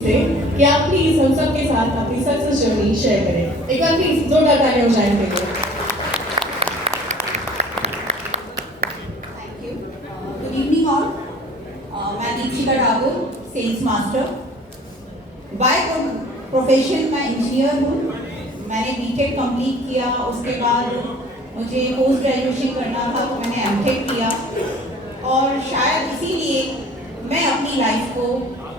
कि आप प्लीज हम सबके साथ अपनी सक्सेस जर्नी शेयर करें। एक बार प्लीज जोरदार तालियां बजाएं के लिए। Thank you. Good evening all. मैं Deekshika Thakur, sales master. By profession मैं इंजीनियर हूँ। मैंने बीटेक कंप्लीट किया, उसके बाद मुझे पोस्ट ग्रेजुएशन करना था तो मैंने एमटेक किया, और शायद इसीलिए मैं अपनी लाइफ को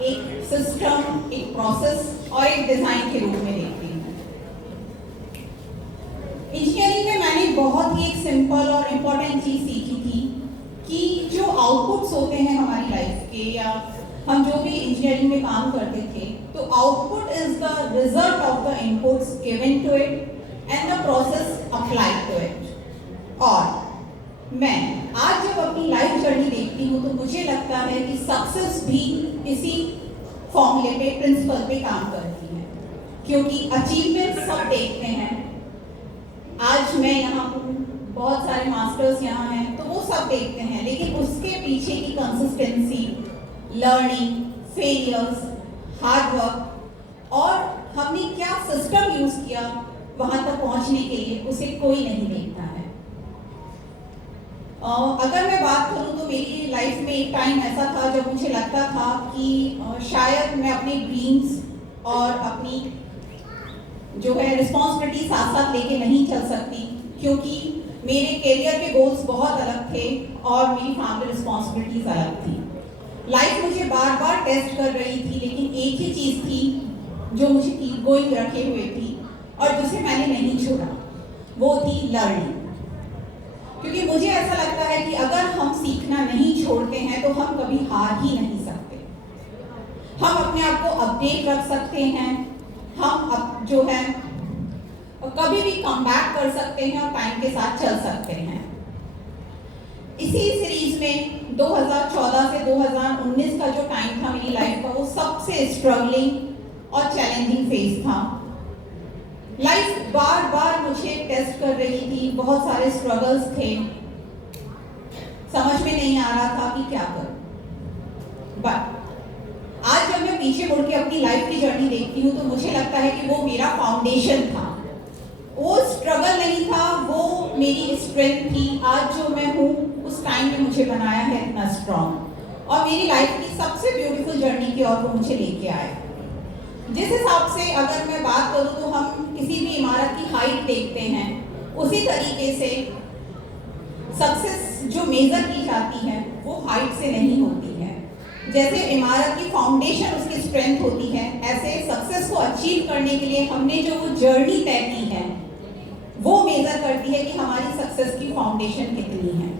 एक सिस्टम, एक प्रोसेस और एक डिज़ाइन के रूप में देखती हूँ। इंजीनियरिंग में मैंने बहुत ही एक सिंपल और इम्पोर्टेंट चीज़ सीखी थी कि जो आउटपुट्स होते हैं हमारी लाइफ के, या हम जो भी इंजीनियरिंग में काम करते थे, तो output is the result of the inputs given to it and the process applied to it. और मैं आज जब अपनी लाइफ जर्नी देखती हूँ तो मुझे लगता है कि सक्सेस भी इसी फॉर्मूले पे, प्रिंसिपल पे काम करती है, क्योंकि अचीवमेंट सब देखते हैं। आज मैं यहाँ हूँ, बहुत सारे मास्टर्स यहाँ हैं, तो वो सब देखते हैं, लेकिन उसके पीछे की consistency, learning, failures, hard work और हमने क्या सिस्टम यूज किया वहां तक पहुंचने के लिए, उसे कोई नहीं देखता है। अगर मैं बात करूं तो मेरी लाइफ में एक टाइम ऐसा था जब मुझे लगता था कि शायद मैं अपने ड्रीम्स और अपनी जो है रिस्पॉन्सिबिलिटी साथ साथ लेके नहीं चल सकती, क्योंकि मेरे करियर के गोल्स बहुत अलग थे और मेरी फैमिली रिस्पॉन्सिबिलिटीज अलग थी। लाइफ मुझे बार बार टेस्ट कर रही थी, लेकिन एक ही चीज़ थी जो मुझे कीप गोइंग रखे हुए थी और जिसे मैंने नहीं छोड़ा, वो थी लर्निंग। क्योंकि मुझे ऐसा लगता है कि अगर हम सीखना नहीं छोड़ते हैं तो हम कभी हार ही नहीं सकते। हम अपने आप को अपडेट रख सकते हैं, हम अब जो है कभी भी कम बैक कर सकते हैं और टाइम के साथ चल सकते हैं। इसी सीरीज में 2014 से 2019 का जो टाइम था मेरी लाइफ का, वो सबसे स्ट्रगलिंग और चैलेंजिंग फेज था। लाइफ बार बार मुझे टेस्ट कर रही थी, बहुत सारे स्ट्रगल्स थे, समझ में नहीं आ रहा था कि क्या करूं। बट आज जब मैं पीछे मुड़ के अपनी लाइफ की जर्नी देखती हूँ तो मुझे लगता है कि वो मेरा फाउंडेशन था, वो स्ट्रगल नहीं था, वो मेरी स्ट्रेंथ थी। आज जो मैं हूँ उस टाइम में मुझे बनाया है इतना स्ट्रॉन्ग, और मेरी लाइफ की सबसे ब्यूटीफुल जर्नी की ओर वो मुझे लेके आए। जिस हिसाब से अगर मैं बात करूं तो हम किसी भी इमारत की हाइट देखते हैं, उसी तरीके से सक्सेस जो मेजर की जाती है वो हाइट से नहीं होती है। जैसे इमारत की फाउंडेशन उसकी स्ट्रेंथ होती है, ऐसे सक्सेस को अचीव करने के लिए हमने जो वो जर्नी तय की है वो मेजर करती है कि हमारी सक्सेस की फाउंडेशन कितनी है।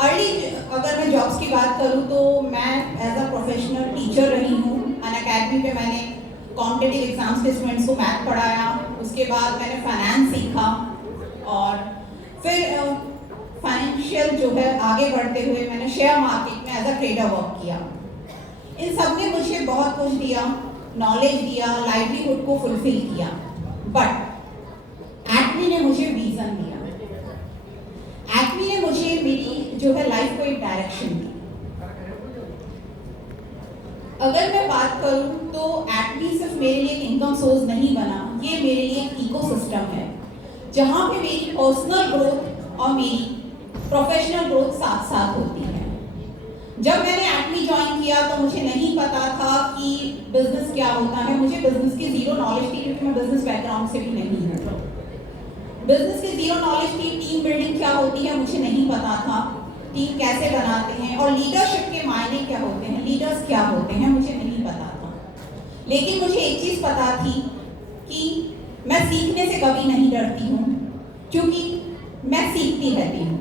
अर्ली अगर मैं जॉब्स की बात करूं तो मैं एज अ प्रोफेशनल टीचर रही हूँ। अन अकेडमी पे मैंने कॉम्पिटिटिव एग्जाम्स के स्टूडेंट्स को मैथ पढ़ाया, उसके बाद मैंने फाइनेंस सीखा, और फिर फाइनेंशियल जो है आगे बढ़ते हुए मैंने शेयर मार्केट में एज अ ट्रेडर वर्क किया। इन सब ने मुझे बहुत कुछ दिया, नॉलेज दिया, लाइवलीहुड को फुलफिल किया। बट एक्मी ने मुझे विजन दिया, एक्मी ने मुझे मेरी जो है लाइफ को एक डायरेक्शन दी। अगर मैं बात करूं तो एक्मी सिर्फ मेरे लिए एक इनकम सोर्स नहीं बना, ये मेरे लिए एक इकोसिस्टम है जहां पे मेरी पर्सनल ग्रोथ और मेरी प्रोफेशनल ग्रोथ साथ साथ होती है। जब मैंने एक्मी ज्वाइन किया तो मुझे नहीं पता था कि बिजनेस क्या होता है, मुझे बिजनेस की जीरो नॉलेज थी, क्योंकि मैं बिजनेस बैकग्राउंड से भी नहीं हूँ। बिजनेस की जीरो नॉलेज थी, टीम बिल्डिंग क्या होती है मुझे नहीं पता था, टीम कैसे बनाते हैं और लीडरशिप के मायने क्या होते हैं, लीडर्स क्या होते हैं, मुझे नहीं पता था। लेकिन मुझे एक चीज़ पता थी कि मैं सीखने से कभी नहीं डरती हूँ, क्योंकि मैं सीखती रहती हूँ।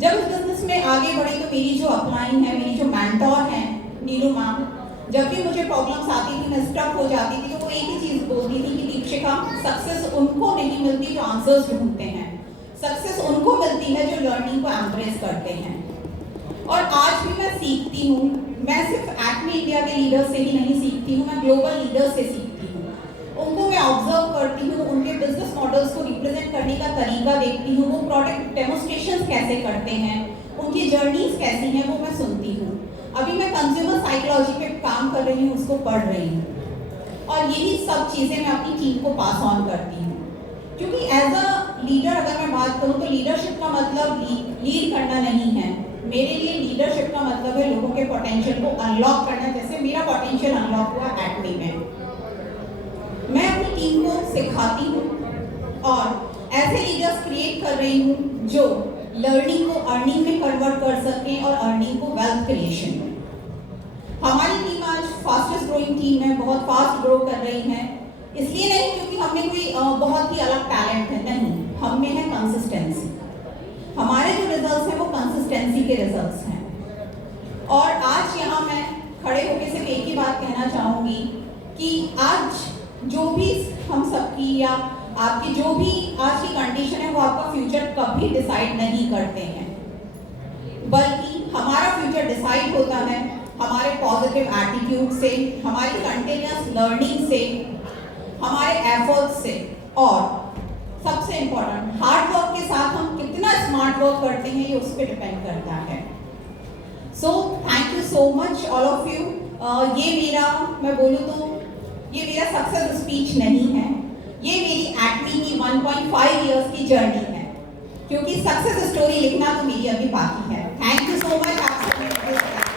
जब इस बिजनेस में आगे बढ़ी तो मेरी जो अपलाइन है, मेरी जो मेंटोर है नीरू मैम, जब भी मुझे प्रॉब्लम्स आती थी, मैं स्टक हो जाती थी, तो वो एक ही चीज़ बोलती थी कि दीक्षिका, सक्सेस उनको नहीं मिलती जो आंसर्स ढूंढते हैं, सक्सेस उनको मिलती है जो लर्निंग को एम्ब्रेस करते हैं। और आज भी मैं सीखती हूँ, मैं सिर्फ एक्मी इंडिया के लीडर से ही नहीं सीखती हूँ, मैं ग्लोबल लीडर से सीखती हूँ। उनको मैं ऑब्जर्व करती हूँ, उनके बिजनेस मॉडल्स को रिप्रेजेंट करने का तरीका देखती हूँ, वो प्रोडक्ट डेमोस्ट्रेशंस कैसे करते हैं, उनकी जर्नीज कैसी हैं, वो मैं सुनती हूँ। अभी मैं कंज्यूमर साइकोलॉजी पे काम कर रही हूँ, उसको पढ़ रही हूँ, और यही सब चीज़ें मैं अपनी टीम को पास ऑन करती हूँ। क्योंकि एज अ लीडर अगर मैं बात करूँ तो लीडरशिप का मतलब लीड करना नहीं है। मेरे लिए लीडरशिप का मतलब है लोगों के पोटेंशियल को अनलॉक करना, जैसे मेरा पोटेंशियल अनलॉक हुआ एटमी में। मैं अपनी टीम को सिखाती हूँ और ऐसे लीडर्स क्रिएट कर रही हूँ जो लर्निंग को अर्निंग में कन्वर्ट कर सकें और अर्निंग को वेल्थ क्रिएशन में। हमारी टीम आज फास्टेस्ट ग्रोइंग टीम है, बहुत फास्ट ग्रो कर रही है। इसलिए नहीं क्योंकि हमें कोई बहुत ही अलग टैलेंट है, नहीं, हम में है कंसिस्टेंसी। हमारे जो रिजल्ट्स हैं वो कंसिस्टेंसी के रिजल्ट्स हैं। और आज यहाँ मैं खड़े होकर सिर्फ एक ही बात कहना चाहूँगी कि आज जो भी हम सबकी या आपकी जो भी आज की कंडीशन है वो आपका फ्यूचर कभी डिसाइड नहीं करते हैं, बल्कि हमारा फ्यूचर डिसाइड होता है हमारे पॉजिटिव एटीट्यूड से, हमारी कंटिन्यूअस लर्निंग से, हमारे एफर्ट्स से, और सबसे इम्पोर्टेंट हार्ड वर्क के साथ हम कितना स्मार्ट वर्क करते हैं ये उस पर डिपेंड करता है। So thank you so much all of you. ये मेरा, मैं बोलूँ तो ये मेरा सक्सेस स्पीच नहीं है, ये मेरी एटमी की 1.5 इयर्स की जर्नी है, क्योंकि सक्सेस स्टोरी लिखना तो मेरी अभी बाकी है। थैंक यू सो मच आप सबने।